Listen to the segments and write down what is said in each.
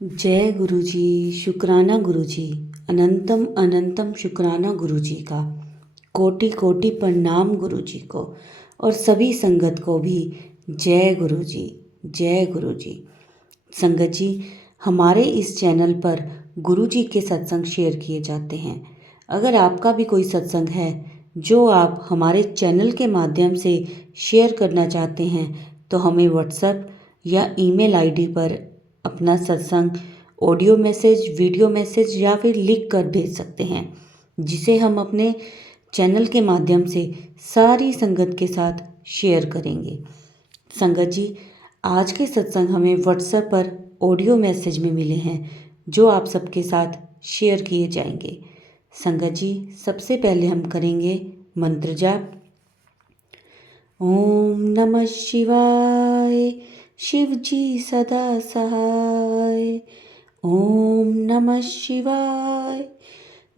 जय गुरु जी। शुक्राना गुरु जी। अनंतम अनंतम शुक्राना गुरु जी का। कोटि कोटि प्रणाम गुरु जी को और सभी संगत को भी जय गुरु जी। जय गुरु जी। संगत जी, हमारे इस चैनल पर गुरु जी के सत्संग शेयर किए जाते हैं। अगर आपका भी कोई सत्संग है जो आप हमारे चैनल के माध्यम से शेयर करना चाहते हैं तो हमें व्हाट्सएप या ईमेल आईडी पर अपना सत्संग ऑडियो मैसेज, वीडियो मैसेज या फिर लिख कर भेज सकते हैं, जिसे हम अपने चैनल के माध्यम से सारी संगत के साथ शेयर करेंगे। संगत जी, आज के सत्संग हमें व्हाट्सएप पर ऑडियो मैसेज में मिले हैं जो आप सबके साथ शेयर किए जाएंगे। संगत जी, सबसे पहले हम करेंगे मंत्र जाप। ओम नमः शिवाय, शिव जी सदा सहाय। ओम नमः शिवाय,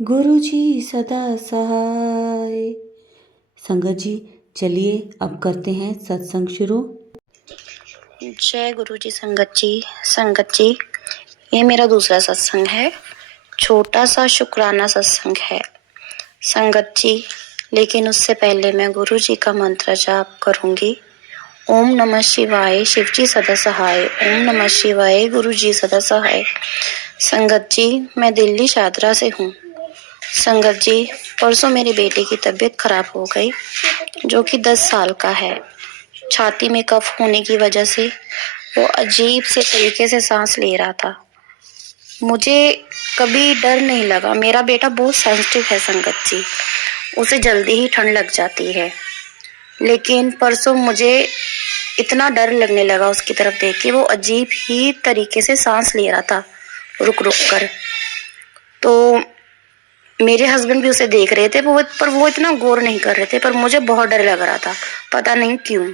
गुरु जी सदा सहाय। संगत जी, चलिए अब करते हैं सत्संग शुरू। जय गुरु जी। संगत जी, ये मेरा दूसरा सत्संग है। छोटा सा शुक्राना सत्संग है संगत जी, लेकिन उससे पहले मैं गुरु जी का मंत्र जाप करूंगी। ओम नमः शिवाय, शिव जी सदा सहाय। ओम नमः शिवाय, गुरु जी सदा सहाय। संगत जी, मैं दिल्ली शादरा से हूँ। संगत जी, परसों मेरे बेटे की तबीयत खराब हो गई, जो कि 10 साल का है। छाती में कफ होने की वजह से वो अजीब से तरीके से सांस ले रहा था। मुझे कभी डर नहीं लगा। मेरा बेटा बहुत सेंसिटिव है संगत जी, उसे जल्दी ही ठंड लग जाती है। लेकिन परसों मुझे इतना डर लगने लगा उसकी तरफ देख के। वो अजीब ही तरीके से सांस ले रहा था रुक रुक कर। तो मेरे हस्बैंड भी उसे देख रहे थे, पर वो इतना गौर नहीं कर रहे थे। पर मुझे बहुत डर लग रहा था, पता नहीं क्यों।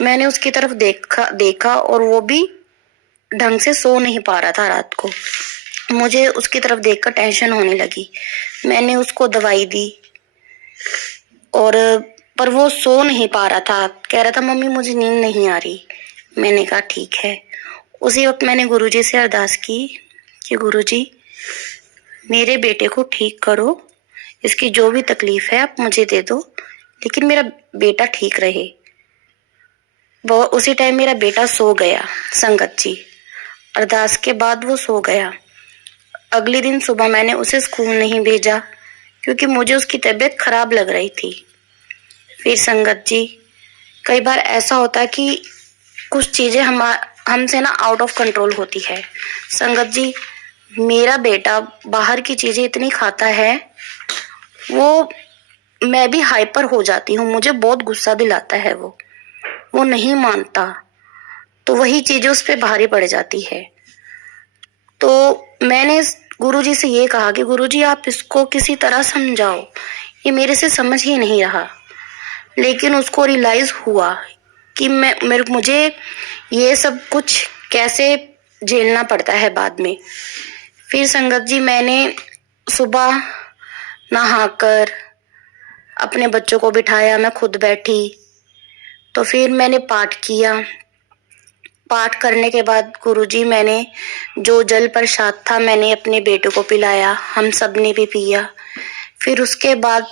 मैंने उसकी तरफ देखा और वो भी ढंग से सो नहीं पा रहा था रात को। मुझे उसकी तरफ देखकर टेंशन होने लगी। मैंने उसको दवाई दी और पर वो सो नहीं पा रहा था। कह रहा था मम्मी मुझे नींद नहीं आ रही। मैंने कहा ठीक है। उसी वक्त मैंने गुरुजी से अरदास की कि गुरुजी मेरे बेटे को ठीक करो, इसकी जो भी तकलीफ है आप मुझे दे दो, लेकिन मेरा बेटा ठीक रहे। वो उसी टाइम मेरा बेटा सो गया संगत जी। अरदास के बाद वो सो गया। अगले दिन सुबह मैंने उसे स्कूल नहीं भेजा क्योंकि मुझे उसकी तबीयत खराब लग रही थी। फिर संगत जी, कई बार ऐसा होता है कि कुछ चीजें हमसे ना आउट ऑफ कंट्रोल होती है। संगत जी, मेरा बेटा बाहर की चीजें इतनी खाता है, वो मैं भी हाइपर हो जाती हूँ। मुझे बहुत गुस्सा दिलाता है वो नहीं मानता, तो वही चीजें उस पर भारी पड़ जाती है। तो मैंने गुरुजी से ये कहा कि गुरुजी आप इसको किसी तरह समझाओ, ये मेरे से समझ ही नहीं रहा। लेकिन उसको रियलाइज हुआ कि मुझे ये सब कुछ कैसे झेलना पड़ता है बाद में। फिर संगत जी, मैंने सुबह नहाकर अपने बच्चों को बिठाया, मैं खुद बैठी, तो फिर मैंने पाठ किया। पाठ करने के बाद गुरुजी, मैंने जो जल प्रसाद था मैंने अपने बेटे को पिलाया, हम सब ने भी पिया। फिर उसके बाद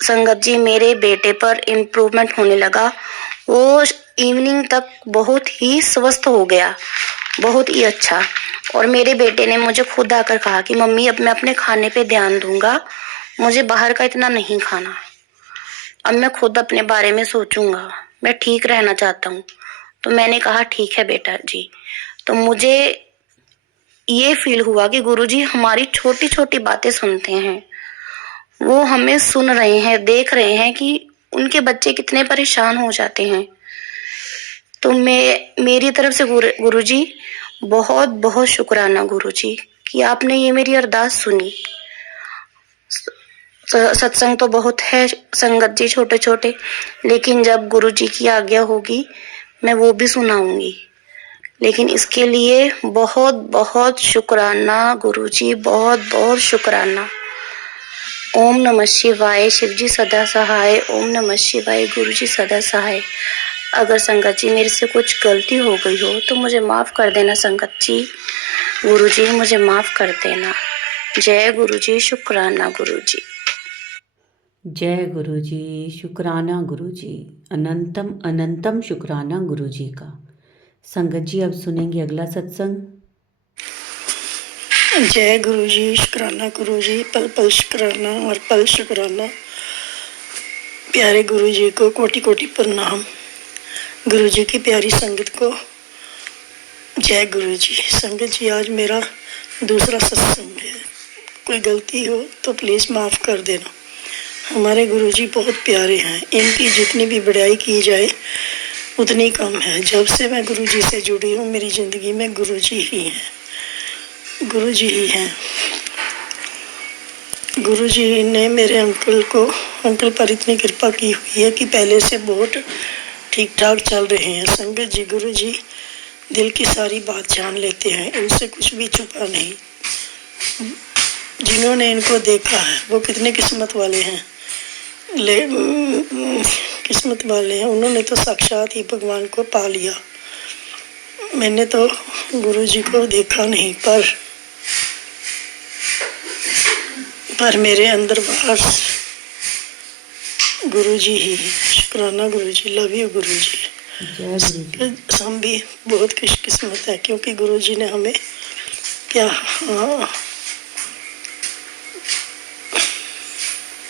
संगत जी, मेरे बेटे पर इम्प्रूवमेंट होने लगा। वो इवनिंग तक बहुत ही स्वस्थ हो गया, बहुत ही अच्छा। और मेरे बेटे ने मुझे खुद आकर कहा कि मम्मी अब मैं अपने खाने पे ध्यान दूंगा, मुझे बाहर का इतना नहीं खाना। अब मैं खुद अपने बारे में सोचूंगा, मैं ठीक रहना चाहता हूँ। तो मैंने कहा ठीक है बेटा जी। तो मुझे ये फील हुआ कि गुरुजी हमारी छोटी छोटी बातें सुनते हैं, वो हमें सुन रहे हैं, देख रहे हैं कि उनके बच्चे कितने परेशान हो जाते हैं। तो मेरी तरफ से गुरुजी बहुत बहुत शुक्राना गुरुजी कि आपने ये मेरी अरदास सुनी। सत्संग तो बहुत है संगत जी, छोटे छोटे, लेकिन जब गुरुजी की आज्ञा होगी मैं वो भी सुनाऊंगी। लेकिन इसके लिए बहुत बहुत शुक्राना गुरुजी, बहुत बहुत शुक्राना। ओम नमः शिवाय, शिव जी सदा सहाय। ओम नमः शिवाय, गुरु जी सदा सहाय। अगर संगत जी मेरे से कुछ गलती हो गई हो तो मुझे माफ कर देना संगत जी। गुरुजी मुझे माफ कर देना। जय गुरुजी, शुक्राना गुरुजी। जय गुरु जी, शुक्राना गुरु जी, अनंतम अनंतम शुक्राना गुरु जी का। संगत जी अब सुनेंगे अगला सत्संग। जय गुरु जी, शुक्राना गुरु जी, पल पल शुक्राना और पल शुक्राना। प्यारे गुरु जी को कोटि कोटि प्रणाम। गुरु जी की प्यारी संगत को जय गुरु जी। संगत जी आज मेरा दूसरा सत्संग है, कोई गलती हो तो प्लीज़ माफ़ कर देना। हमारे गुरु जी बहुत प्यारे हैं, इनकी जितनी भी बड़ाई की जाए उतनी कम है। जब से मैं गुरु जी से जुड़ी हूँ मेरी ज़िंदगी में गुरु जी ही हैं, गुरु जी ही हैं। गुरु जी ने मेरे अंकल पर इतनी कृपा की हुई है कि पहले से बहुत ठीक ठाक चल रहे हैं। संगत जी गुरु जी दिल की सारी बात जान लेते हैं, इनसे कुछ भी छुपा नहीं। जिन्होंने इनको देखा है वो कितने किस्मत वाले हैं, किस्मत वाले हैं। उन्होंने तो साक्षात ही भगवान को पा लिया। मैंने तो गुरु जी को देखा नहीं, पर मेरे अंदर बाहर गुरु जी ही। शुक्राना गुरु जी, लव यू गुरु जी। हम भी बहुत खुशकिस्मत है क्योंकि गुरु जी ने हमें क्या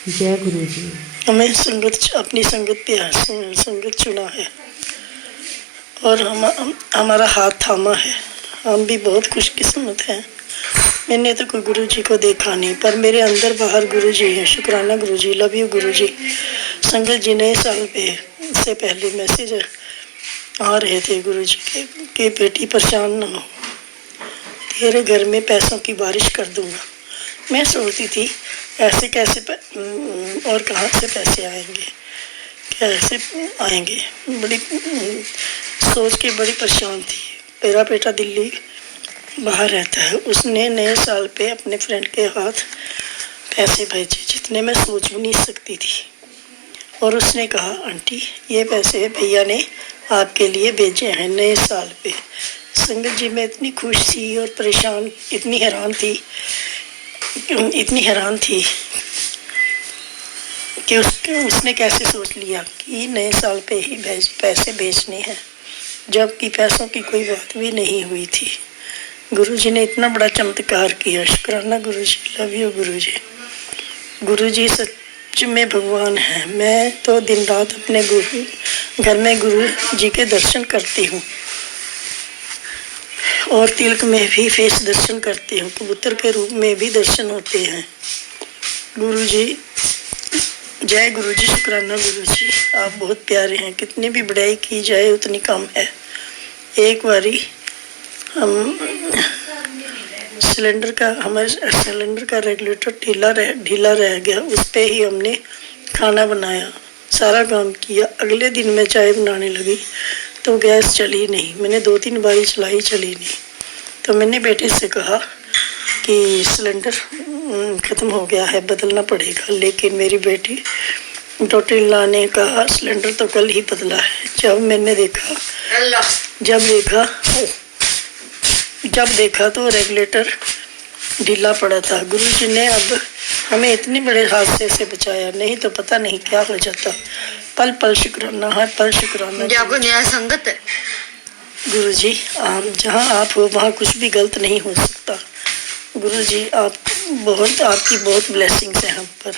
जय गुरु जी, हमें अपनी संगत पे संगत चुना है और हमारा हाथ थामा है। हम भी बहुत खुशकिस्मत हैं। मैंने तो कोई गुरु जी को देखा नहीं, पर मेरे अंदर बाहर गुरु जी हैं। शुक्राना गुरु जी, लव यू गुरु जी। संगत जी नए साल पे से पहले मैसेज आ रहे थे गुरु जी के बेटी परेशान ना हो, तेरे घर में पैसों की बारिश कर दूंगा। मैं सोचती थी ऐसे कैसे और कहाँ से पैसे आएंगे, कैसे आएंगे, बड़ी सोच के बड़ी परेशान थी। मेरा बेटा दिल्ली बाहर रहता है, उसने नए साल पे अपने फ्रेंड के हाथ पैसे भेजे जितने मैं सोच भी नहीं सकती थी। और उसने कहा आंटी ये पैसे भैया ने आपके लिए भेजे हैं नए साल पे। संगत जी मैं इतनी खुश थी और परेशान, इतनी हैरान थी कि उसने कैसे सोच लिया कि नए साल पे ही पैसे भेजने हैं, जबकि पैसों की कोई बात भी नहीं हुई थी। गुरु जी ने इतना बड़ा चमत्कार किया। शुक्राना गुरु जी, लव यू गुरु जी। गुरु जी सच में भगवान है। मैं तो दिन रात अपने घर में गुरु जी के दर्शन करती हूँ और तिलक में भी फेस दर्शन करती हूँ, कबूतर के रूप में भी दर्शन होते हैं। गुरु जी, जय गुरु जी, शुक्राना गुरु जी। आप बहुत प्यारे हैं, कितनी भी बड़ाई की जाए उतनी कम है। एक बारी हम हमारे सिलेंडर का रेगुलेटर ढीला रह गया, उस पे ही हमने खाना बनाया, सारा काम किया। अगले दिन मैं चाय बनाने लगी तो गैस चली नहीं। मैंने 2-3 बारी चलाई, चली नहीं। तो मैंने बेटे से कहा कि सिलेंडर ख़त्म हो गया है, बदलना पड़ेगा। लेकिन मेरी बेटी डॉक्टर ने कहा सिलेंडर तो कल ही बदला है। जब देखा तो रेगुलेटर ढीला पड़ा था। गुरु जी ने अब हमें इतने बड़े हादसे से बचाया, नहीं तो पता नहीं क्या हो जाता। पल पल शुक्राना, हर पल शुक्राना। जागो न्याय संगत गुरु जी, आप जहाँ आप हो वहाँ कुछ भी गलत नहीं हो सकता। गुरु जी आपकी बहुत ब्लेसिंग्स है हम पर।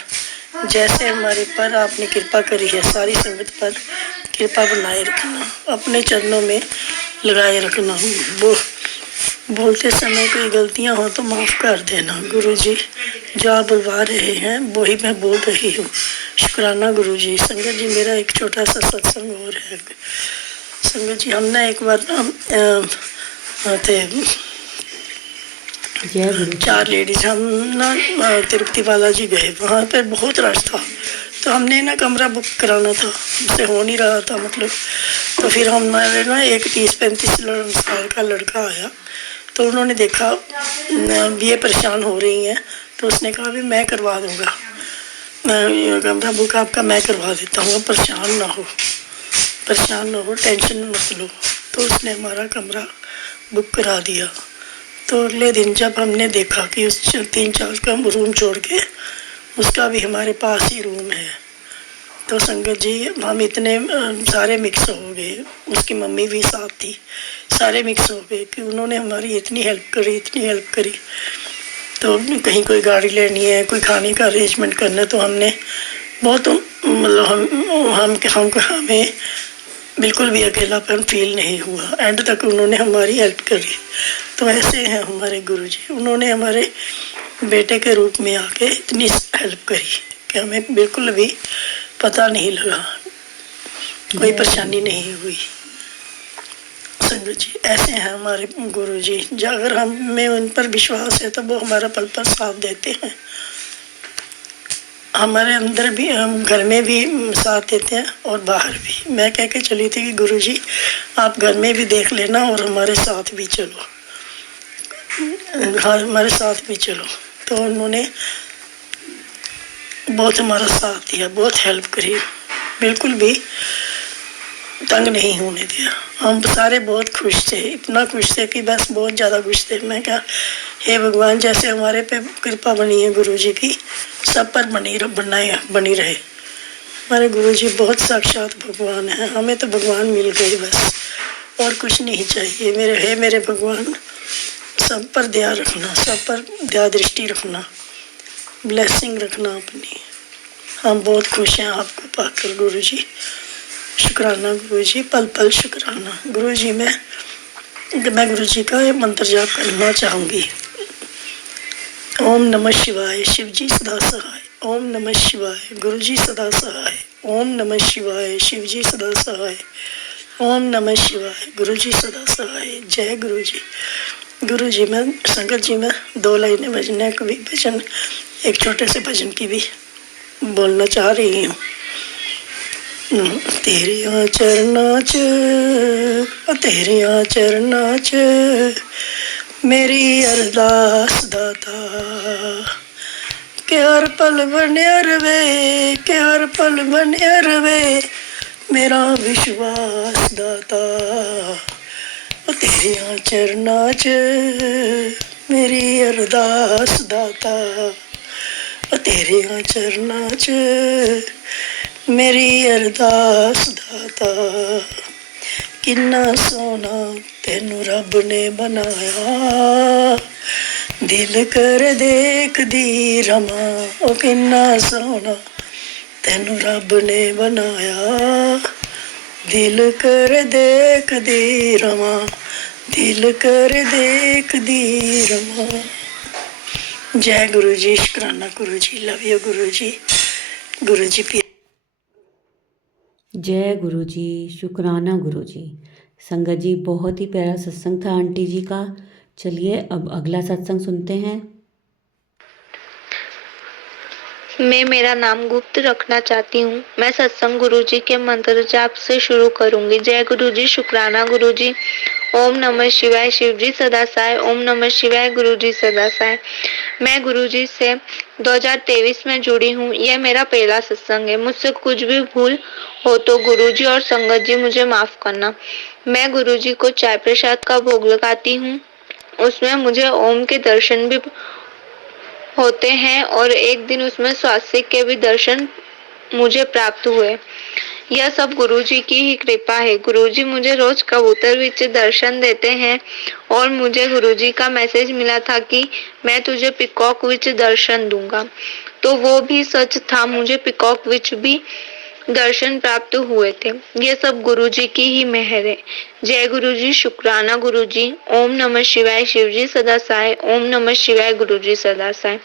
जैसे हमारे पर आपने कृपा करी है, सारी संगत पर कृपा बनाए रखना, अपने चरणों में लगाए रखना। बोलते समय कोई गलतियाँ हो तो माफ़ कर देना। गुरु जी जो आप बुलवा रहे हैं वही मैं बोल रही हूँ। शुक्राना गुरु जी। संगत जी मेरा एक छोटा सा सत्संग और है। संगत जी हम ना एक बार थे 4 लेडीज, हम ना तिरुपति बालाजी गए। वहाँ पर बहुत रश था तो हमने ना कमरा बुक कराना था, उससे हो नहीं रहा था मतलब। तो फिर हमारे ना एक 30-35 साल का लड़का आया, तो उन्होंने देखा ये परेशान हो रही हैं, तो उसने कहा भी मैं करवा दूँगा कमरा बुक आपका, मैं करवा देता हूँ, परेशान ना हो, टेंशन मत लो। तो उसने हमारा कमरा बुक करा दिया। तो अगले दिन जब हमने देखा कि उस 3-4 का रूम छोड़ के उसका भी हमारे पास ही रूम है, तो संगत जी हम इतने सारे मिक्स हो गए, उसकी मम्मी भी साथ थी, सारे मिक्स हो गए कि उन्होंने हमारी इतनी हेल्प करी। तो कहीं कोई गाड़ी लेनी है, कोई खाने का अरेंजमेंट करना है, तो हमने बहुत मतलब हमें बिल्कुल भी अकेलापन फील नहीं हुआ। एंड तक उन्होंने हमारी हेल्प करी। तो ऐसे हैं हमारे गुरुजी, उन्होंने हमारे बेटे के रूप में आके इतनी हेल्प करी कि हमें बिल्कुल भी पता नहीं लगा, कोई परेशानी नहीं हुई। संगत जी ऐसे हैं हमारे गुरुजी, अगर हमें उन पर विश्वास है तो वो हमारा पल पल साथ देते हैं। हमारे अंदर भी, हम घर में भी साथ देते हैं और बाहर भी। मैं कह के चली थी कि गुरुजी आप घर में भी देख लेना और हमारे साथ भी चलो, हमारे साथ भी चलो। तो उन्होंने बहुत हमारा साथ दिया, बहुत हेल्प करी, बिल्कुल भी तंग नहीं होने दिया। हम सारे बहुत खुश थे, इतना खुश थे कि बस बहुत ज़्यादा खुश थे। मैं क्या, हे भगवान जैसे हमारे पे कृपा बनी है गुरुजी की, सब पर बनी रहे। हमारे गुरुजी बहुत साक्षात भगवान है, हमें तो भगवान मिल गए बस, और कुछ नहीं चाहिए। मेरे भगवान सब पर दया रखना, सब पर दया दृष्टि रखना, ब्लेसिंग रखना अपनी। हम बहुत खुश हैं आपको पाकर गुरुजी। शुक्राना गुरुजी, पल पल शुक्राना गुरुजी। मैं गुरुजी का ये मंत्र जाप करना चाहूँगी। ओम नमः शिवाय, शिव जी सदा सहाय। ओम नमः शिवाय, गुरुजी सदा सहाय। ओम नमः शिवाय, शिव जी सदा सहाय। ओम नमः शिवाय, गुरुजी सदा सहाय। जय गुरुजी। गुरुजी मैं संगत जी मैं 2 लाइनें भजन की भी भजन, एक छोटे से भजन की भी बोलना चाह रही हूँ। तेरिया चरना च मेरी अरदास दाता, के हर पल बनया रवे, के हर पल बनया रवे मेरा विश्वास दाता। तेरिया चरना च मेरी अरदास दाता, तेरिया चरना च मेरी अरदास दाता। किन्ना सोना तेनू रब ने बनाया, दिल कर देख दी रमा। ओ किन्ना सोना तेनू रब ने बनाया, दिल कर देख दी रमा, दिल कर देख दी रमा। जय गुरु जी, शुक्राना गुरु जी, लव यू गुरु जी। गुरु जी जय गुरु जी, शुक्राना गुरु जी। संगत जी बहुत ही प्यारा सत्संग था आंटी जी का। चलिए अब अगला सत्संग सुनते हैं। मैं मेरा नाम गुप्त रखना चाहती हूँ। मैं सत्संग गुरु जी के मंत्र जाप से शुरू करूंगी। जय गुरु जी, शुक्राना गुरु जी। ओम नमः शिवाय, शिव जी सदा सहाय। ओम नमः शिवाय, गुरु जी सदा सहाय। मैं गुरु जी से 2023 में जुड़ी हूँ। यह मेरा पहला सत्संग है। मुझसे कुछ भी भूल हो तो गुरु जी और संगत जी मुझे माफ करना। मैं गुरु जी को चाय प्रसाद का भोग लगाती हूँ। उसमें मुझे ओम के दर्शन भी होते हैं और एक दिन उसमें स्वास्तिक के भी दर्शन मुझे प्राप्त हुए। यह सब गुरुजी की ही कृपा है। गुरुजी मुझे रोज कबूतर विच दर्शन देते हैं और मुझे गुरुजी का मैसेज मिला था कि मैं तुझे पिकॉक विच दर्शन दूंगा, तो वो भी सच था। मुझे पिकॉक विच भी दर्शन प्राप्त हुए थे। ये सब गुरुजी की ही मेहर है। जय गुरुजी, शुक्राना गुरुजी। ओम नमः शिवाय, शिव जी सदा सहाय। ओम नमः शिवाय, गुरुजी सदा सहाय।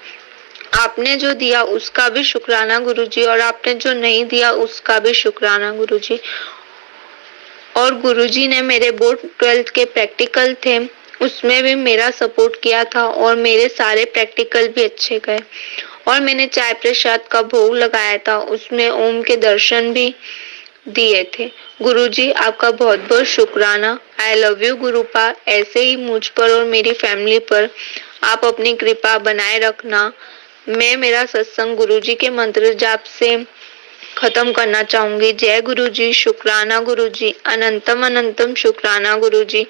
आपने जो दिया उसका भी शुक्राना गुरुजी, और आपने जो नहीं दिया उसका भी शुक्राना गुरुजी। और गुरुजी ने मेरे बोर्ड 12th के प्रैक्टिकल थे, उसमें भी मेरा सपोर्ट किया था और मेरे सारे प्रैक्टिकल भी अच्छे गए। और मैंने चाय प्रसाद का भोग लगाया था, उसमें ओम के दर्शन भी दिए थे। गुरुजी आपका बहुत बहुत शुक्राना। I love you गुरुपा। ऐसे ही मुझ पर और मेरी फैमिली पर आप अपनी कृपा बनाए रखना। मैं मेरा सत्संग गुरुजी के मंत्र जाप से खत्म करना चाहूंगी। जय गुरुजी, शुक्राना गुरुजी। अनंतम अनंतम शुक्राना गुरुजी।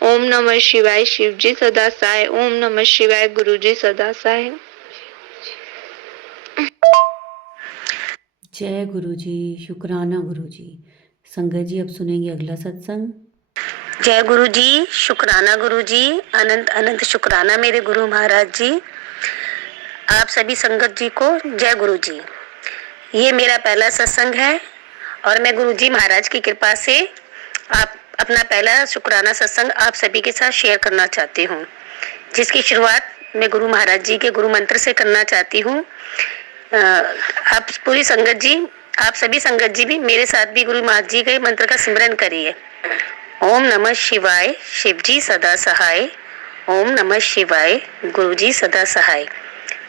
ओम नमः शिवाय शिवजी सदा सहाय। ओम नमः शिवाय गुरुजी सदा सहाय। जय गुरु जी, शुक्राना गुरु जी। संगत जी अब सुनेंगे अगला सत्संग। जय गुरु जी, शुक्राना गुरु जी, अनंत अनंत शुक्राना मेरे गुरु महाराज जी। आप सभी संगत जी को जय गुरु जी। ये मेरा पहला सत्संग है और मैं गुरु जी महाराज की कृपा से आप अपना पहला शुक्राना सत्संग आप सभी के साथ शेयर करना चाहती हूँ, जिसकी शुरुआत मैं गुरु महाराज जी के गुरु मंत्र से करना चाहती हूँ। आप पूरी संगत जी, आप सभी संगत जी भी मेरे साथ भी गुरु महाराज जी के मंत्र का सिमरन करिए। ओम नमः शिवाय शिवजी सदा सहाय। ओम नमः शिवाय गुरुजी सदा सहाय।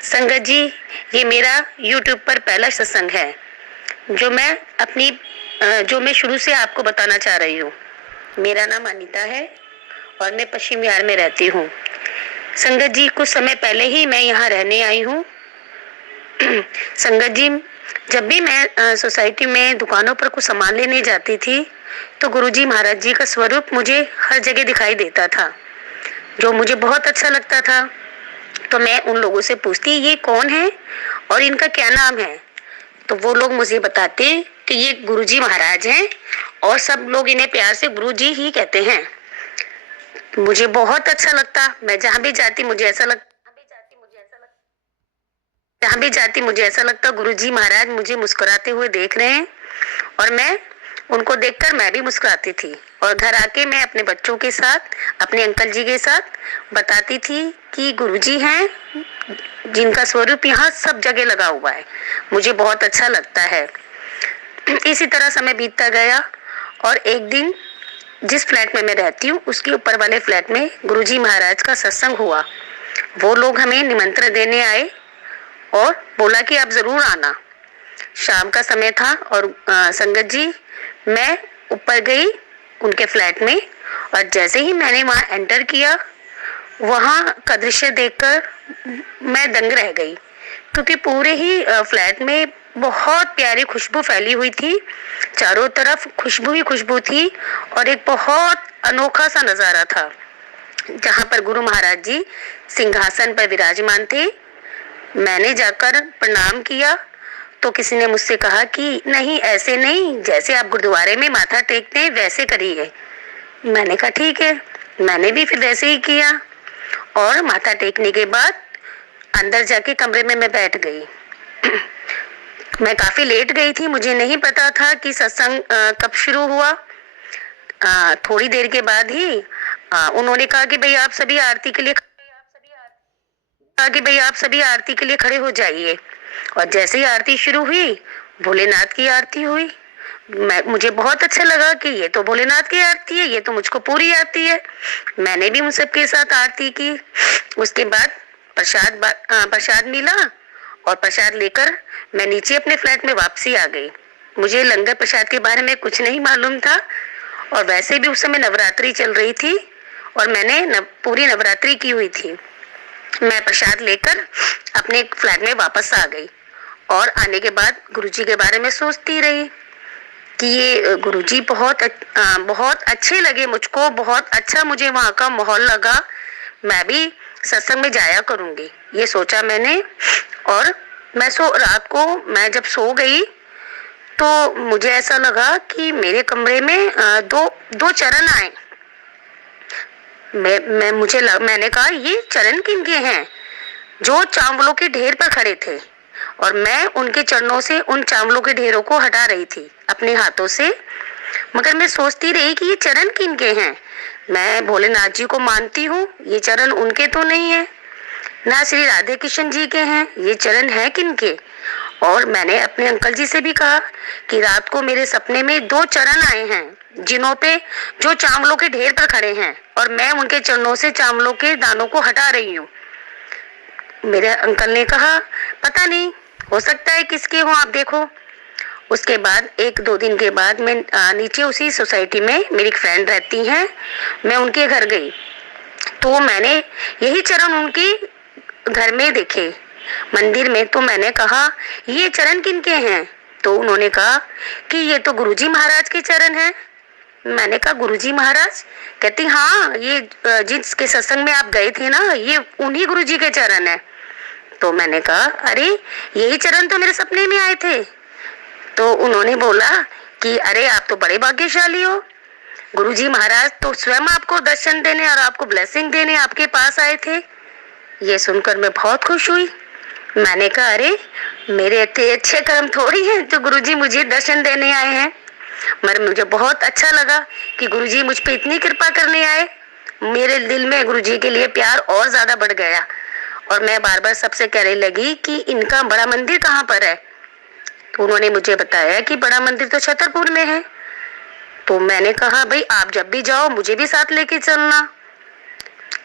संगत जी, ये मेरा YouTube पर पहला सत्संग है जो मैं शुरू से आपको बताना चाह रही हूँ। मेरा नाम अनीता है और मैं पश्चिम बिहार में रहती हूँ। संगत जी, कुछ समय पहले ही मैं यहाँ रहने आई हूँ। संगत जी, जब भी मैं सोसाइटी में दुकानों पर कुछ सामान लेने जाती थी तो गुरुजी महाराज जी का स्वरूप मुझे हर जगह दिखाई देता था, जो मुझे बहुत अच्छा लगता था। तो मैं उन लोगों से पूछती ये कौन है और इनका क्या नाम है, तो वो लोग मुझे बताते कि ये गुरुजी महाराज हैं और सब लोग इन्हें प्यार से गुरुजी ही कहते हैं। मुझे बहुत अच्छा लगता, मैं जहाँ भी जाती मुझे ऐसा लगता गुरुजी महाराज मुझे मुस्कुराते हुए देख रहे हैं और मैं उनको देखकर मैं भी मुस्कुराती थी। और घर आके मैं अपने बच्चों के साथ, अपने अंकल जी के साथ बताती थी कि गुरुजी हैं जिनका स्वरूप यहाँ सब जगह लगा हुआ है। मुझे बहुत अच्छा लगता है। इसी तरह समय बीतता गया और एक दिन जिस फ्लैट में मैं रहती हूँ उसके ऊपर वाले फ्लैट में गुरुजी महाराज का सत्संग हुआ। वो लोग हमें निमंत्रण देने आए और बोला कि आप जरूर आना। शाम का समय था और संगत जी, मैं ऊपर गई उनके फ्लैट में और जैसे ही मैंने वहां एंटर किया, वहां का दृश्य देखकर मैं दंग रह गई, क्योंकि पूरे ही फ्लैट में बहुत प्यारी खुशबू फैली हुई थी। चारों तरफ खुशबू ही खुशबू थी और एक बहुत अनोखा सा नजारा था, जहां पर गुरु महाराज जी सिंहासन पर विराजमान थे। मैंने जाकर प्रणाम किया तो किसी ने मुझसे कहा कि नहीं, ऐसे नहीं, जैसे आप गुरुद्वारे में माथा टेकते हैं वैसे करिए। मैंने कहा ठीक है। मैंने भी फिर वैसे ही किया और माथा टेकने के बाद अंदर जाके कमरे में मैं बैठ गई। मैं काफी लेट गई थी, मुझे नहीं पता था कि सत्संग कब शुरू हुआ। थोड़ी देर के बाद ही उन्होंने कहा कि भाई आप सभी आरती के लिए खड़े हो जाइए। और जैसे ही आरती शुरू हुई, भोलेनाथ की आरती हुई। मुझे बहुत अच्छा लगा कि ये तो भोलेनाथ की आरती है, ये तो मुझको पूरी आती है। मैंने भी उन सबके साथ आरती की। उसके बाद प्रसाद मिला और प्रसाद लेकर मैं नीचे अपने फ्लैट में वापसी आ गई। मुझे लंगर प्रसाद के बारे में कुछ नहीं मालूम था और वैसे भी उस समय नवरात्रि चल रही थी और मैंने पूरी नवरात्रि की हुई थी। मैं प्रसाद लेकर अपने फ्लैट में वापस आ गई और आने के बाद गुरुजी के बारे में सोचती रही कि ये गुरुजी बहुत अच्छे लगे मुझको, बहुत अच्छा मुझे वहाँ का माहौल लगा। मैं भी सत्संग में जाया करूँगी, ये सोचा मैंने। और रात को मैं जब सो गई तो मुझे ऐसा लगा कि मेरे कमरे में दो चरण आए। मैंने कहा ये चरण किनके हैं, जो चावलों के ढेर पर खड़े थे और मैं उनके चरणों से उन चावलों के ढेरों को हटा रही थी अपने हाथों से। मगर मैं सोचती रही कि ये चरण किनके हैं। मैं भोलेनाथ जी को मानती हूँ, ये चरण उनके तो नहीं है, ना श्री राधे कृष्ण जी के हैं, ये चरण है किनके। और मैंने अपने अंकल जी से भी कहा कि रात को मेरे सपने में दो चरण आए हैं जो चावलों के ढेर पर खड़े हैं और मैं उनके चरणों से चावलों के दानों को हटा रही हूँ। मेरे अंकल ने कहा पता नहीं, हो सकता है किसके हो, आप देखो। उसके बाद 1-2 दिन के बाद मैं नीचे उसी सोसाइटी में मेरी एक फ्रेंड रहती हैं, मैं उनके घर गई तो मैंने यही चरण उनके घर में देखे मंदिर में। तो मैंने कहा ये चरण किनके हैं, तो उन्होंने कहा कि ये तो गुरुजी महाराज के चरण हैं। मैंने कहा गुरुजी महाराज। कहती हाँ, ये जिसके सत्संग में आप गए थे ना, ये उन्हीं गुरुजी के चरण है। तो मैंने कहा अरे यही चरण तो मेरे सपने में आए थे। तो उन्होंने बोला कि अरे आप तो बड़े भाग्यशाली हो, गुरुजी महाराज तो स्वयं आपको दर्शन देने और आपको ब्लेसिंग देने आपके पास आए थे। ये सुनकर मैं बहुत खुश हुई। मैंने कहा अरे मेरे इतने अच्छे कर्म थोड़ी हैं जो गुरुजी मुझे दर्शन देने आए हैं, मगर मुझे बहुत अच्छा लगा कि गुरुजी मुझ पे इतनी कृपा करने आए। मेरे दिल में गुरुजी के लिए प्यार और ज्यादा बढ़ गया और मैं बार बार सबसे कहने लगी कि इनका बड़ा मंदिर कहाँ पर है। तो उन्होंने मुझे बताया कि बड़ा मंदिर तो छतरपुर में है। तो मैंने कहा भाई आप जब भी जाओ मुझे भी साथ लेके चलना।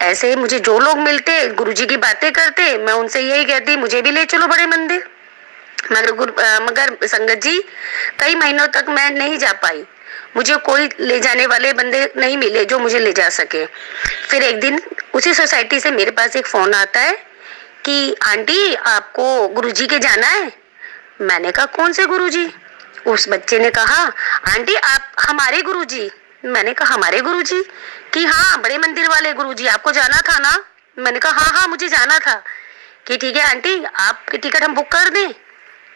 ऐसे ही मुझे जो लोग मिलते गुरुजी की बातें करते, मैं उनसे यही कहती मुझे भी ले चलो बड़े मंदिर। मगर संगत जी कई महीनों तक मैं नहीं जा पाई, मुझे कोई ले जाने वाले बंदे नहीं मिले जो मुझे ले जा सके। फिर एक दिन उसी सोसाइटी से मेरे पास एक फोन आता है कि आंटी आपको गुरुजी के जाना है। मैंने कहा कौन से गुरुजी? उस बच्चे ने कहा आंटी आप हमारे गुरुजी। मैंने कहा हमारे गुरुजी? कि हाँ बड़े मंदिर वाले गुरुजी, आपको जाना था ना? मैंने कहा हाँ हाँ मुझे जाना था। कि ठीक है आंटी आपकी टिकट हम बुक कर दें?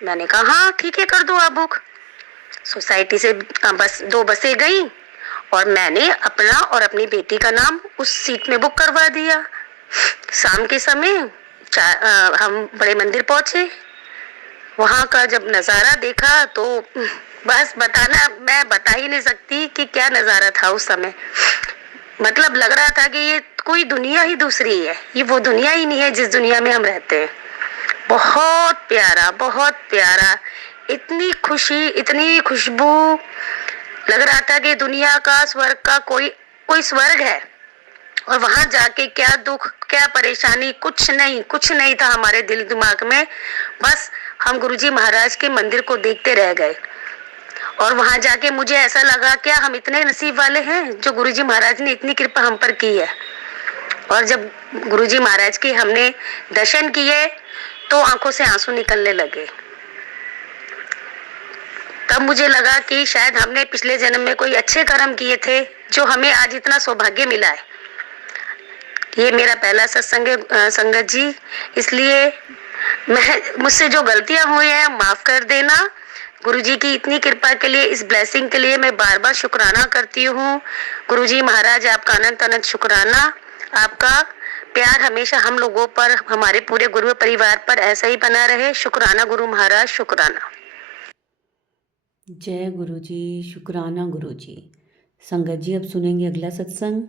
मैंने कहा हाँ ठीक है कर दो आप बुक। सोसाइटी से बस 2 बसें गई और मैंने अपना और अपनी बेटी का नाम उस सीट में बुक करवा दिया। शाम के समय हम बड़े मंदिर पहुंचे। वहां का जब नजारा देखा तो बस मैं बता ही नहीं सकती कि क्या नजारा था उस समय। मतलब लग रहा था कि ये कोई दुनिया ही दूसरी है, ये वो दुनिया ही नहीं है जिस दुनिया में हम रहते हैं। बहुत प्यारा, बहुत प्यारा, इतनी खुशी, इतनी खुशबू, लग रहा था कि दुनिया का स्वर्ग का कोई स्वर्ग है। और वहां जाके क्या दुख क्या परेशानी कुछ नहीं था हमारे दिल दिमाग में। बस हम गुरुजी महाराज के मंदिर को देखते रह गए। और वहां जाके मुझे ऐसा लगा क्या हम इतने नसीब वाले हैं जो गुरुजी महाराज ने इतनी कृपा हम पर की है। और जब गुरुजी महाराज के हमने दर्शन किए तो आंखों से आंसू निकलने लगे। तब मुझे लगा कि शायद हमने पिछले जन्म में कोई अच्छे कर्म किए थे जो हमें आज इतना सौभाग्य मिला है। ये मेरा पहला सत्संग है संगत जी, इसलिए मुझसे जो गलतियां हुई हैं माफ कर देना। गुरुजी की इतनी कृपा के लिए, इस ब्लेसिंग के लिए मैं बार बार शुक्राना करती हूँ। गुरुजी महाराज आपका अनंत अनंत शुक्राना। आपका प्यार हमेशा हम लोगों पर, हमारे पूरे गुरु परिवार पर ऐसा ही बना रहे। शुक्राना गुरु महाराज, शुक्राना। जय गुरु जी, शुक्राना गुरु जी। संगत जी अब सुनेंगे अगला सत्संग।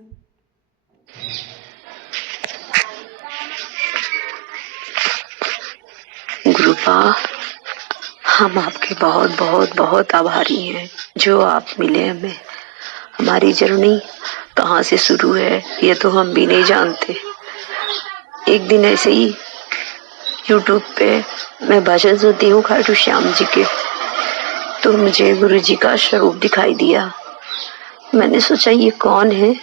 गुरुपा, हम आपके बहुत बहुत बहुत आभारी हैं जो आप मिले हमें। हमारी जर्नी कहाँ से शुरू है ये तो हम भी नहीं जानते। एक दिन ऐसे ही यूट्यूब पे मैं भजन सुनती हूँ खाटू श्याम जी के, तो मुझे गुरु जी का स्वरूप दिखाई दिया। मैंने सोचा ये कौन है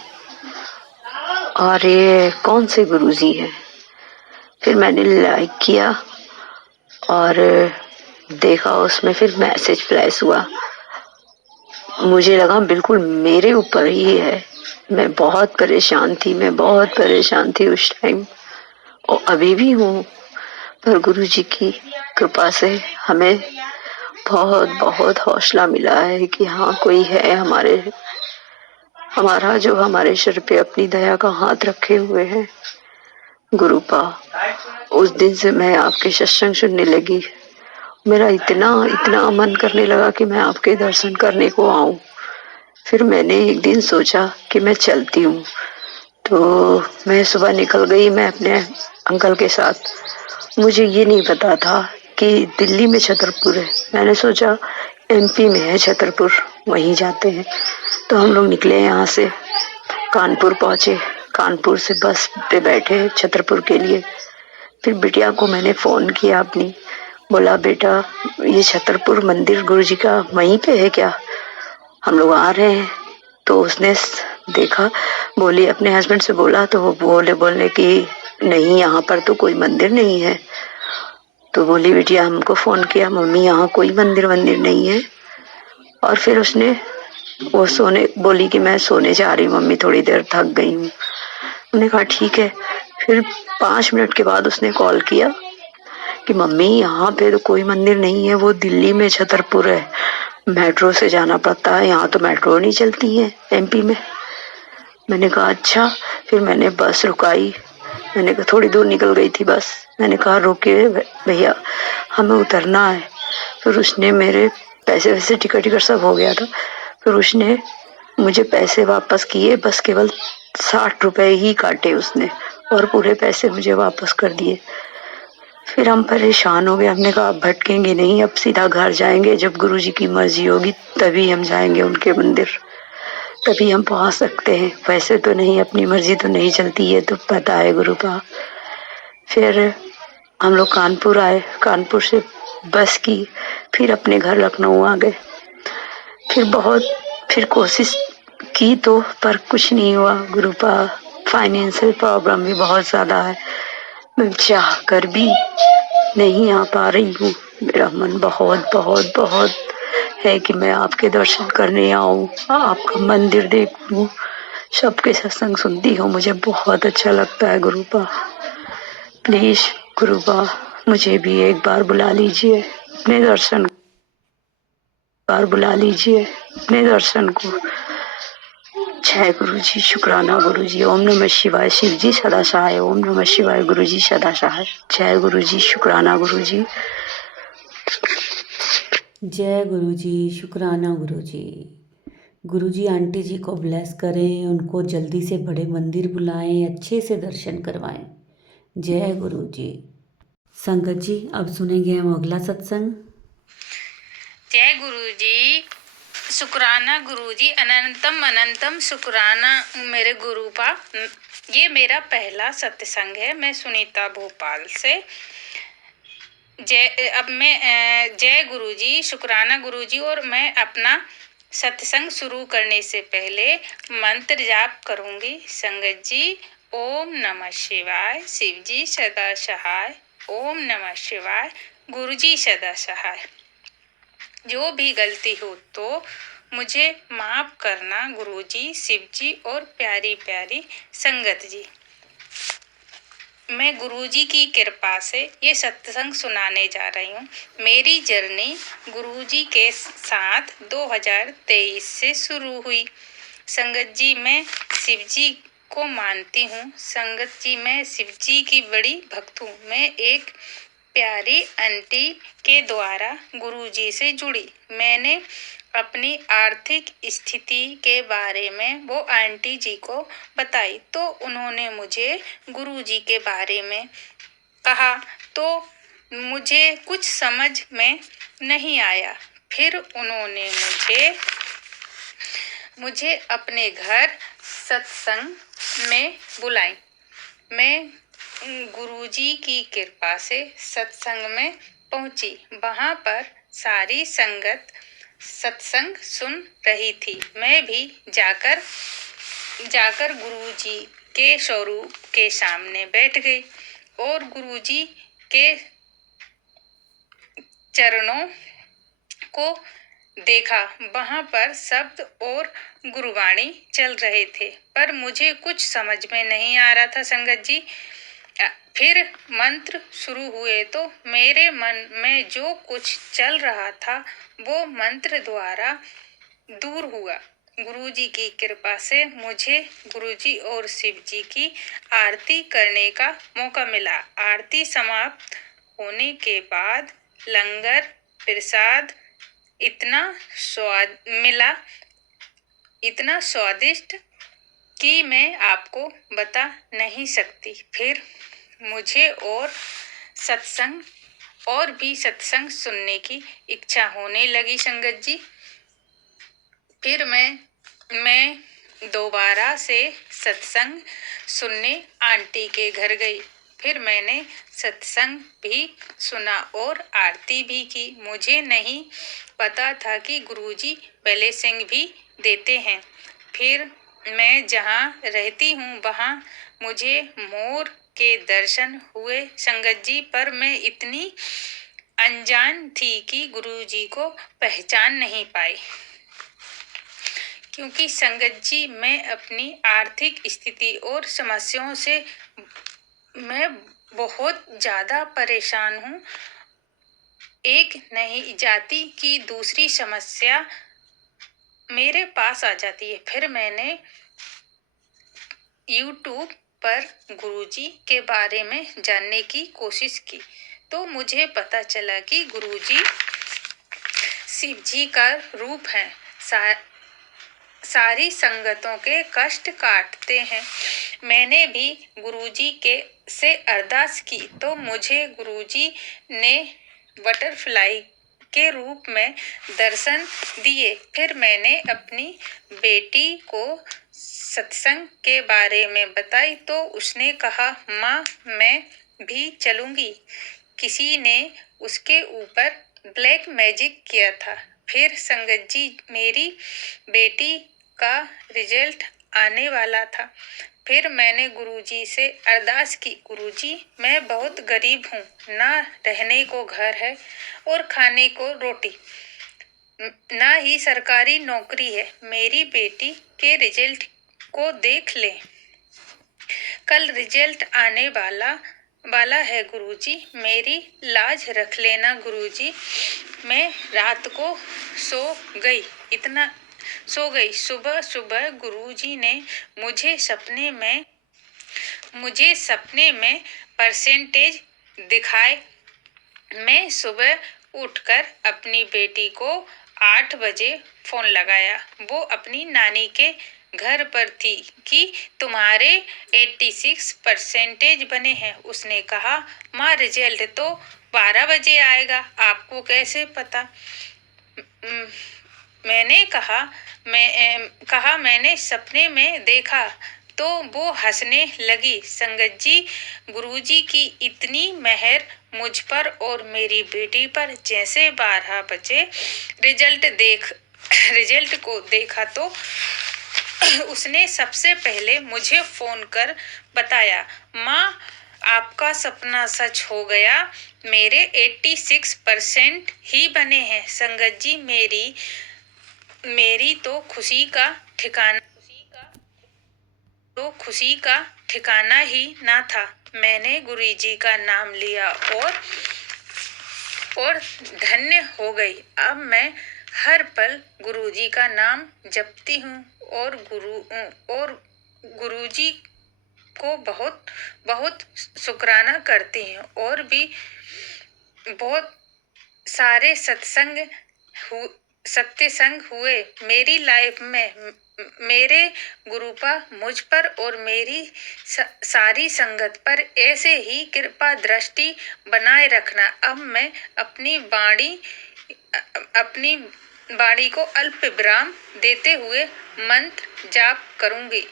और ये कौन से गुरु जी हैं। फिर मैंने लाइक किया और देखा, उसमें फिर मैसेज फ्लैश हुआ। मुझे लगा बिल्कुल मेरे ऊपर ही है। मैं बहुत परेशान थी उस टाइम और अभी भी हूँ, पर गुरु जी की कृपा से हमें बहुत बहुत हौसला मिला है कि हाँ कोई है हमारा जो हमारे सिर पे अपनी दया का हाथ रखे हुए हैं। गुरुपा, उस दिन से मैं आपके सत्संग सुनने लगी। मेरा इतना मन करने लगा कि मैं आपके दर्शन करने को आऊं। फिर मैंने एक दिन सोचा कि मैं चलती हूँ, तो मैं सुबह निकल गई मैं अपने अंकल के साथ। मुझे ये नहीं पता था कि दिल्ली में छतरपुर है। मैंने सोचा एमपी में है छतरपुर, वहीं जाते हैं। तो हम लोग निकले यहाँ से, कानपुर पहुंचे, कानपुर से बस पे बैठे छतरपुर के लिए। फिर बिटिया को मैंने फोन किया अपनी, बोला बेटा ये छतरपुर मंदिर गुरुजी का वहीं पे है क्या, हम लोग आ रहे हैं। तो उसने देखा, बोली अपने हस्बैंड से बोला, तो वो बोलने की नहीं यहाँ पर तो कोई मंदिर नहीं है। तो बोली बिटिया हमको फोन किया, मम्मी यहाँ कोई मंदिर नहीं है। और फिर उसने वो सोने बोली कि मैं सोने जा रही हूँ मम्मी, थोड़ी देर थक गई हूँ। मैंने कहा ठीक है। फिर 5 मिनट के बाद उसने कॉल किया कि मम्मी यहाँ पे तो कोई मंदिर नहीं है, वो दिल्ली में छतरपुर है, मेट्रो से जाना पड़ता है, यहाँ तो मेट्रो नहीं चलती है एमपी में। मैंने कहा अच्छा। फिर मैंने बस रुकाई, मैंने कहा थोड़ी दूर निकल गई थी बस, मैंने कहा रुके भैया हमें उतरना है। फिर उसने मेरे पैसे वैसे टिकट सब हो गया था। फिर उसने मुझे पैसे वापस किए, बस केवल 60 रुपए ही काटे उसने और पूरे पैसे मुझे वापस कर दिए। फिर हम परेशान हो गए, हमने कहा अब भटकेंगे नहीं, अब सीधा घर जाएंगे, जब गुरुजी की मर्जी होगी तभी हम जाएंगे उनके मंदिर, तभी हम पहुंच सकते हैं, वैसे तो नहीं, अपनी मर्जी तो नहीं चलती, ये तो पता है गुरु का। फिर हम लोग कानपुर आए, कानपुर से बस की, फिर अपने घर लखनऊ आ गए। फिर कोशिश की तो पर कुछ नहीं हुआ गुरु का। फाइनेंशियल प्रॉब्लम भी बहुत ज्यादा है, मैं चाह कर भी नहीं आ पा रही हूँ। मेरा मन बहुत बहुत बहुत है कि मैं आपके दर्शन करने आऊं, आपका मंदिर देखूं, सबके सत्संग सुनती हूँ, मुझे बहुत अच्छा लगता है गुरुपा। प्लीज गुरुपा मुझे भी एक बार बुला लीजिए अपने दर्शन, बार बुला लीजिए अपने दर्शन को। जय गुरु जी, शुक्राना गुरु जी। ओम नमः शिवाय, शिव जी सदा सहाय। ओम नमः शिवाय, गुरु जी सदा सहाय। जय गुरु जी, शुक्राना गुरु जी। जय गुरु जी, शुक्राना गुरु जी। गुरु जी आंटी जी को ब्लेस करें, उनको जल्दी से बड़े मंदिर बुलाएं, अच्छे से दर्शन करवाएं। जय गुरु जी। संगत जी अब सुनेंगे हम अगला सत्संग। जय गुरु जी, शुक्राना गुरु जी, अनंतम अनंतम शुक्राना मेरे गुरुपा। ये मेरा पहला सत्संग है, मैं सुनीता भोपाल से। जय गुरु जी, शुक्राना गुरु जी। और मैं अपना सत्संग शुरू करने से पहले मंत्र जाप करूंगी। संगत जी, ओम नमः शिवाय, शिव जी सदा सहाय। ओम नमः शिवाय, गुरु जी सदा सहाय। जो भी गलती हो तो मुझे माफ करना गुरुजी, शिव जी और प्यारी प्यारी संगत जी। मैं गुरुजी की कृपा से ये सत्संग सुनाने जा रही हूँ। मेरी जर्नी गुरुजी के साथ 2023 से शुरू हुई। संगत जी मैं शिव जी को मानती हूँ। संगत जी मैं शिव जी की बड़ी भक्त हूँ। मैं एक प्यारी आंटी के द्वारा गुरुजी से जुड़ी। मैंने अपनी आर्थिक स्थिति के बारे में वो आंटी जी को बताई तो उन्होंने मुझे गुरुजी के बारे में कहा तो मुझे कुछ समझ में नहीं आया। फिर उन्होंने मुझे अपने घर सत्संग में बुलाई। मैं गुरुजी की कृपा से सत्संग में पहुंची। वहां पर सारी संगत सत्संग सुन रही थी। मैं भी जाकर गुरुजी के स्वरूप के सामने बैठ गई और गुरुजी के चरणों को देखा। वहां पर शब्द और गुरुवाणी चल रहे थे पर मुझे कुछ समझ में नहीं आ रहा था। संगत जी फिर मंत्र शुरू हुए तो मेरे मन में जो कुछ चल रहा था वो मंत्र द्वारा दूर हुआ। गुरुजी की कृपा से मुझे गुरुजी और शिव जी की आरती करने का मौका मिला। आरती समाप्त होने के बाद लंगर प्रसाद इतना स्वादिष्ट कि मैं आपको बता नहीं सकती। फिर मुझे और भी सत्संग सुनने की इच्छा होने लगी। संगत जी फिर मैं दोबारा से सत्संग सुनने आंटी के घर गई। फिर मैंने सत्संग भी सुना और आरती भी की। मुझे नहीं पता था कि गुरुजी ब्लेसिंग भी देते हैं। फिर मैं जहाँ रहती हूँ वहाँ मुझे मोर के दर्शन हुए। संगत जी पर मैं इतनी अनजान थी कि गुरुजी को पहचान नहीं पाई। क्योंकि संगत जी मैं अपनी आर्थिक स्थिति और समस्याओं से मैं बहुत ज़्यादा परेशान हूँ। एक नई जाति की दूसरी समस्या मेरे पास आ जाती है। फिर मैंने यूट्यूब पर गुरुजी के बारे में जानने की कोशिश की तो मुझे पता चला कि गुरुजी शिव जी का रूप है। सारी संगतों के कष्ट काटते हैं। मैंने भी गुरुजी के से अरदास की तो मुझे गुरुजी ने बटरफ्लाई के रूप में दर्शन दिए। फिर मैंने अपनी बेटी को सत्संग के बारे में बताई तो उसने कहा, माँ मैं भी चलूँगी। किसी ने उसके ऊपर ब्लैक मैजिक किया था। फिर संगत जी मेरी बेटी का रिजल्ट आने वाला था। फिर मैंने गुरुजी से अरदास की, गुरुजी मैं बहुत गरीब हूँ, ना रहने को घर है और खाने को रोटी, ना ही सरकारी नौकरी है। मेरी बेटी के रिजल्ट को देख लें। कल रिजल्ट आने वाला है गुरुजी, मेरी लाज रख लेना गुरुजी। मैं रात को सो गई। सुबह गुरुजी ने मुझे सपने में परसेंटेज दिखाए। मैं सुबह उठकर अपनी बेटी को 8 बजे फोन लगाया। वो अपनी नानी के घर पर थी कि तुम्हारे 86% बने हैं। उसने कहा, माँ रिजल्ट तो 12 बजे आएगा, आपको कैसे पता? मैंने कहा मैंने सपने में देखा। तो वो हंसने लगी। संगत जी गुरुजी की इतनी मेहर मुझ पर और मेरी बेटी पर। जैसे 12 बजे रिजल्ट को देखा तो उसने सबसे पहले मुझे फोन कर बताया, माँ आपका सपना सच हो गया, मेरे 86% ही बने हैं। संगत जी मेरी तो खुशी का ठिकाना ही ना था। मैंने गुरुजी का नाम लिया और धन्य हो गई। अब मैं हर पल गुरुजी का नाम जपती हूँ और गुरुजी को बहुत बहुत शुक्राना करती हूँ। और भी बहुत सारे सत्संग हुए मेरी लाइफ में। मेरे गुरुपा मुझ पर और मेरी सारी संगत पर ऐसे ही कृपा दृष्टि बनाए रखना। अब मैं अपनी वाणी को अल्प विराम देते हुए मंत्र जाप करूंगी।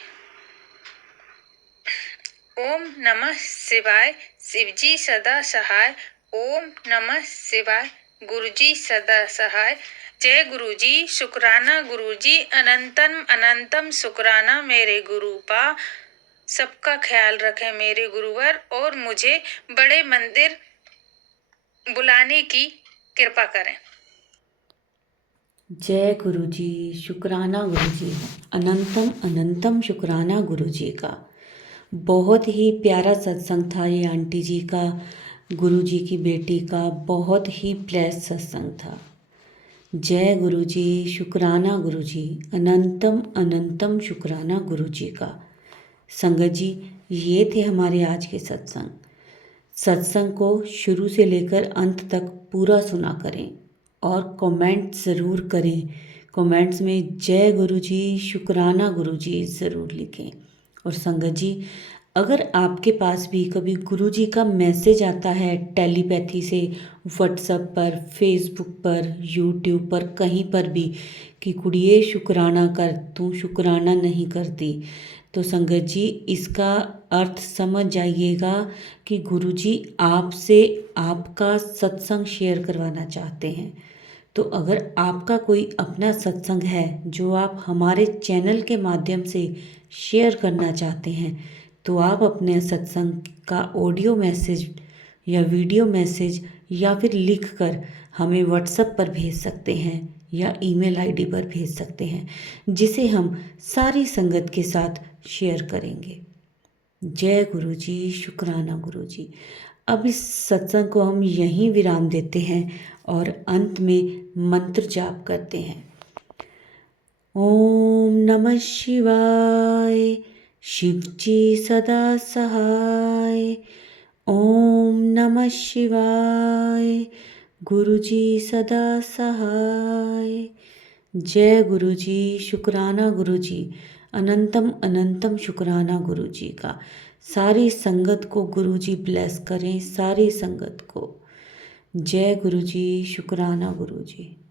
ओम नमः शिवाय, शिवजी सदा सहाय। ओम नमः शिवाय, गुरुजी सदा सहाय। जय गुरुजी, शुक्राना गुरुजी, अनंतम शुक्राना मेरे गुरुपा। सबका ख्याल रखें मेरे गुरुवर और मुझे बड़े मंदिर बुलाने की कृपा करें। जय गुरुजी, शुक्राना गुरुजी, अनंतम शुक्राना गुरुजी का। बहुत ही प्यारा सत्संग था ये आंटी जी का, गुरुजी की बेटी का। बहुत ही ब्लेस्ड सत्संग था। जय गुरुजी, शुक्राना गुरुजी, अनंतम शुक्राना गुरुजी का। संगत जी ये थे हमारे आज के सत्संग को शुरू से लेकर अंत तक पूरा सुना करें और कमेंट ज़रूर करें। कमेंट्स में जय गुरुजी, शुक्राना गुरुजी ज़रूर लिखें। और संगत जी अगर आपके पास भी कभी गुरुजी का मैसेज आता है टेलीपैथी से, व्हाट्सएप पर, फेसबुक पर, यूट्यूब पर, कहीं पर भी कि कुड़िए शुक्राना कर, तू शुक्राना नहीं करती, तो संगत जी इसका अर्थ समझ जाइएगा कि गुरुजी आपसे आपका सत्संग शेयर करवाना चाहते हैं। तो अगर आपका कोई अपना सत्संग है जो आप हमारे चैनल के माध्यम से शेयर करना चाहते हैं तो आप अपने सत्संग का ऑडियो मैसेज या वीडियो मैसेज या फिर लिख कर हमें व्हाट्सएप पर भेज सकते हैं या ईमेल आईडी पर भेज सकते हैं, जिसे हम सारी संगत के साथ शेयर करेंगे। जय गुरु जी, शुक्राना गुरु जी। अब इस सत्संग को हम यहीं विराम देते हैं और अंत में मंत्र जाप करते हैं। ओम नमः शिवाय, शिव जी सदा सहाय। ओम नमः शिवाय, गुरु जी सदा सहाय। जय गुरु जी, शुक्राना गुरु जी, अनंतम अनंतम शुक्राना गुरु जी का। सारी संगत को गुरु जी ब्लेस करें, सारी संगत को। जय गुरु जी, शुक्राना गुरु जी।